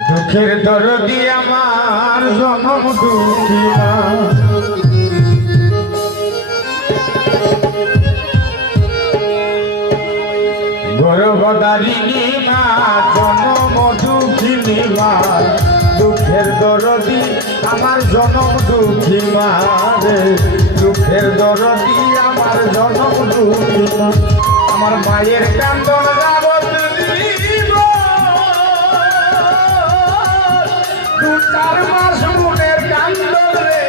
দুঃখের দরদি আমার জনম দুঃখী মা, গর্ভধারিণী মা জনম দুঃখিনী মা, দুঃখের দরদি আমার জনম দুঃখী মা রে, দুঃখের দরদি আমার জনম দুঃখী মা। আমার মায়ের কান্দন যাবত দিব 2-4 মাস মনের কান্দন রে,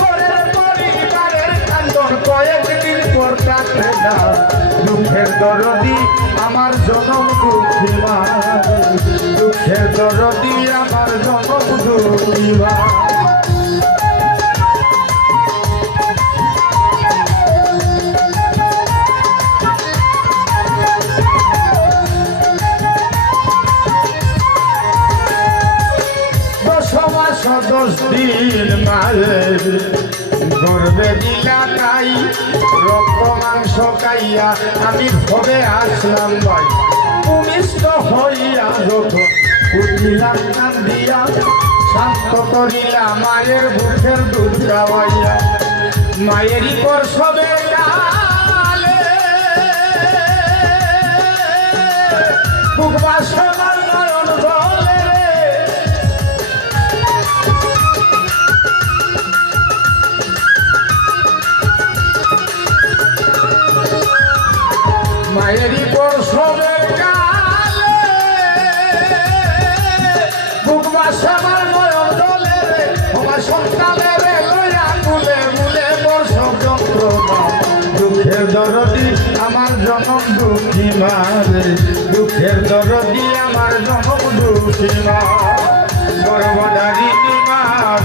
ঘরের পরিবারের কান্দন কয়েকদিন পর কাটে না। দুঃখের দরদি আমার জনম দুঃখী মা, দুঃখের দরদি আমার জনম দুঃখী মা। দশ দিন মায়ের গর্বে দিলা তাই, রক্ত মাংস খাইয়া আমি ভবে আসলাম ভাই, ভূমিষ্ঠ হইয়া যখন উঠিলাম কান্দিয়া, শান্ত করিলা মায়ের বুকের দুধ খাওয়াইয়া। মায়েরই পর সবে কালে বুক বাসনা নয়ন জলে, মায়েরই পর সবে কালে বুক বাসে আমার নয়ন জলে রে, আমার সন্তানে রে লইয়া মুলে মুলে বর্ষক যন্ত্রণা। দুঃখের দরদি আমার জনম দুঃখী মা রে, দুঃখের দরদি আমার জনম দুঃখী মা। গর্ভধারিণী মা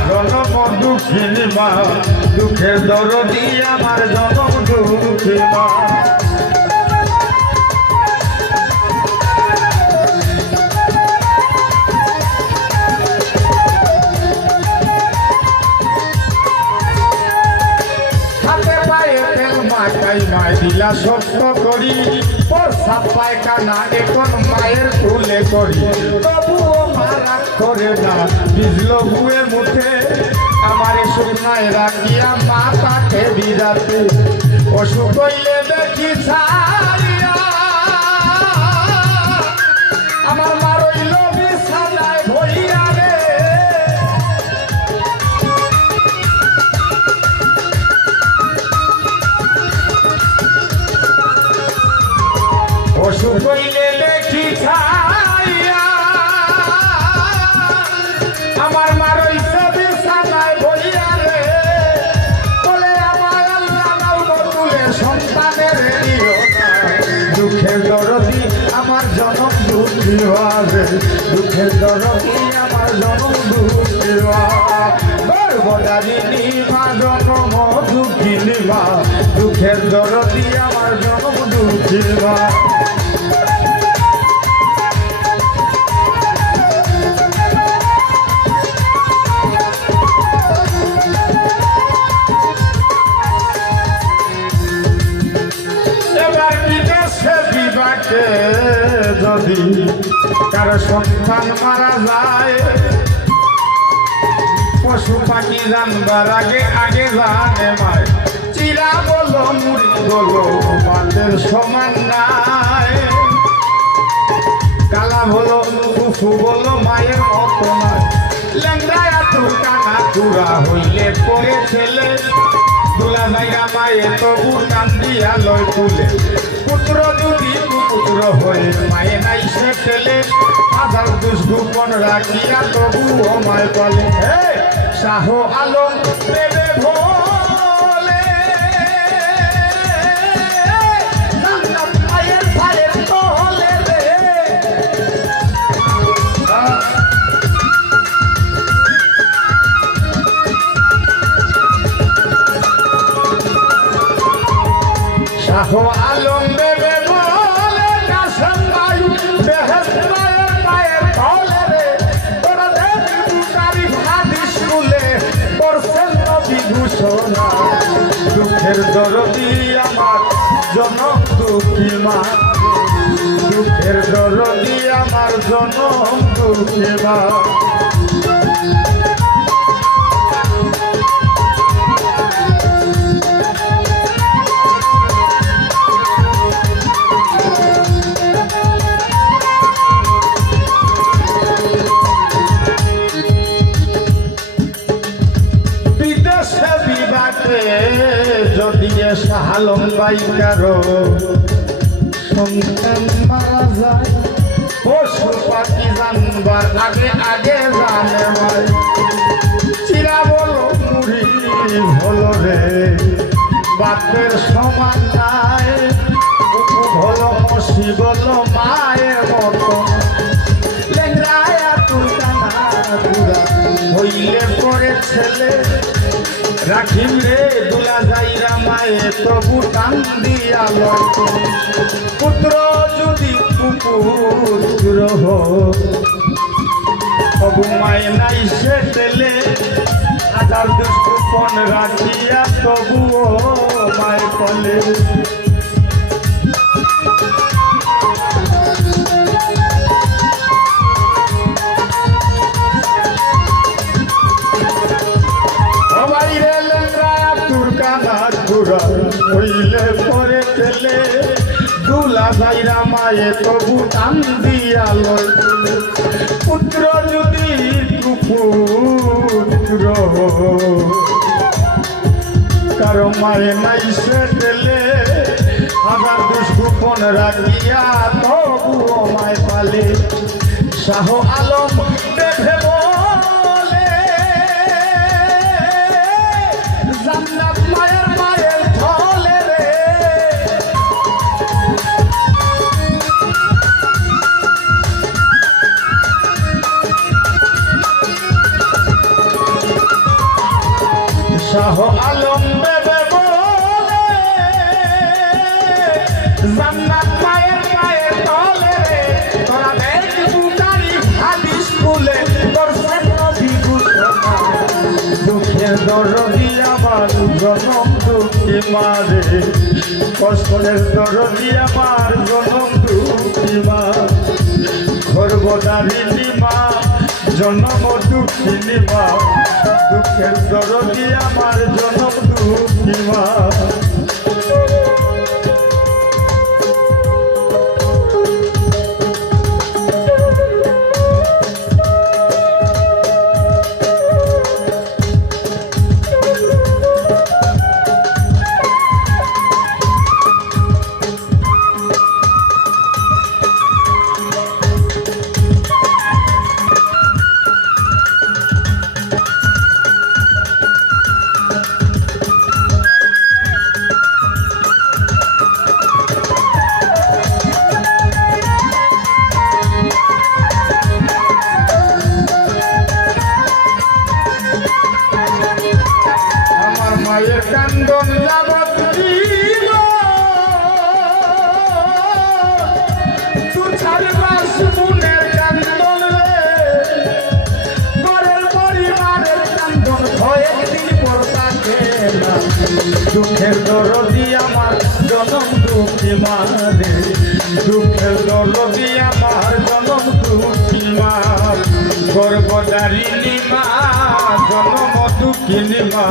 জনম দুঃখিনী মা, দুঃখের দরদি আমার জনম দুঃখী মা। মায় দিলা সত্য করি, প্রসাব পায়খানা এখন মায়ের কুলে করি, তবুও মা রাগ করে না, ভিজল বুয়ে মুখে আমার শুকনায় রাখিয়া মা তাকে বিরাতে। অসুখ হইলে দেখি ছাড়িয়া আমার মা রইল বিছানায় ভইয়া রে, অসুখ হইলে দেখি ছাইয়া আমার মা রইছে বিছানায় বইয়া রে, বলে আমার আল্লাহ নাও তুলে সন্তানের দিও না। দুঃখের দরদি আমার জনম দুঃখী রে, দুঃখের দরদি আমার জনম দুঃখী। গর্ভধারিণী মা জনম দুঃখিনী মা, দুঃখের দরদি আমার জনম দুঃখী মা। যদি কারো সন্তান মারা যায়, পশু পাখি জানবার আগে আগে জানে মায়, চিরা বলো মুড়ি বলো বাতের সমান নাই, কালা বলো ফুফু বলো মায়ের মতো নয়, লেঙ্গায় আতুর কানা চূড়া হইলে পরে ছেলে, দুলা জায়গা মায়ে তবু কান্দিয়া লয় তুলে, পুত্র যদি পুত্র হয়ে মায়ে নাই সে ছেলে, হাজার দুষ্গোপন রাখিয়া তবু ও মায় বলে। শাহ আলম দেবে ভোলে মায়ের ভাইয়ের তোলে রে, শাহ আলম দেবে বলে কাসম ভাই বেহেশত মায়ের তোলে রে, তোরা দেখবি তারিফ হাদিস স্কুলে পড়ছেন নবী ঘোষণা। দুঃখের দরদি আমার জনম দুঃখী মা, দুঃখের দরদি আমার জনম দুঃখী মা যদি শাহালম বাইকারো সন্তান মারা যায় পশু পাখি জানবার আগে আগে জানে ভাই চিরা বলো মুড়ি হলো রে বাপের সমান নাই হলো মসি বলো মায়ের মতো লেংরায়া তুই কানা বুড়া হইলে পরে ছেলে রাখিম রে দুলা যাইরা মায়ে তবু টান দিয়া পুত্র যদি পুত্র তবু মায়ে নাই সে তেলে হাজার দুষ্কৃপণ রাখিয়া তবুও মায়ে কলে হইলে পরে তেলে দুলা যাইরা মায়ে তবু টান দিয়া লয় পুত্র যদি পুত্র কারো মায়ে নাই সে তেলে আবার দুষ্কৃপণ রাখিয়া তবুও মায় পালে শাহ আলম দেখে বলে জান্নাত মায়ের মায়ের ফলে রে শাহ আলম দেবে বলে জান্নাত মায়ের মায়ের ফলে রে তোরা দেখ বুকারি হাদিস বলে তোর নবী ঘোষণা দুঃখের দরদি আমার জনম দুঃখী মারে কষ্টের দরদি আমার জনম দুঃখী মা গর্ভধারিণী মা জনম দুঃখিনী মা দুঃখের দরদি আমার জনম দুঃখী মা মায়ের কান্দন যাবত দিব তুছার বাস মুনের কান্দন রে ঘরের পরিবারের কান্দন কয়েকদিন পর থাকে না দুঃখের দরদি আমার জনম দুঃখী মারে দুঃখের দরদি আমার জনম দুঃখী মা গর্ভধারিণী মা জনম দুঃখিনী মা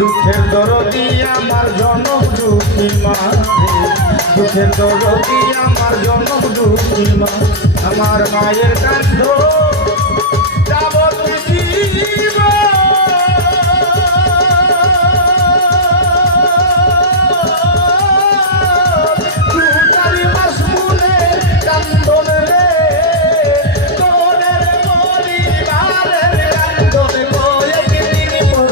দুঃখের দরদি আমার জনম দুঃখী মা দুঃখের দরদি আমার জনম দুঃখী মা আমার মায়ের কান্দ যাবত দিব তুতারি মাস মুনে কান্দন রে তোদের পরিবারের কান্দন কয়েকদিন পর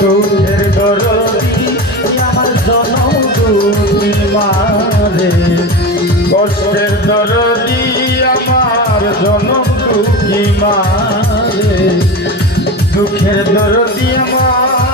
দুঃখের দরদি আমার জনম দুঃখী মারে কষ্টের দরদি আমার জনম দুঃখী মারে দুঃখের দরদি আমার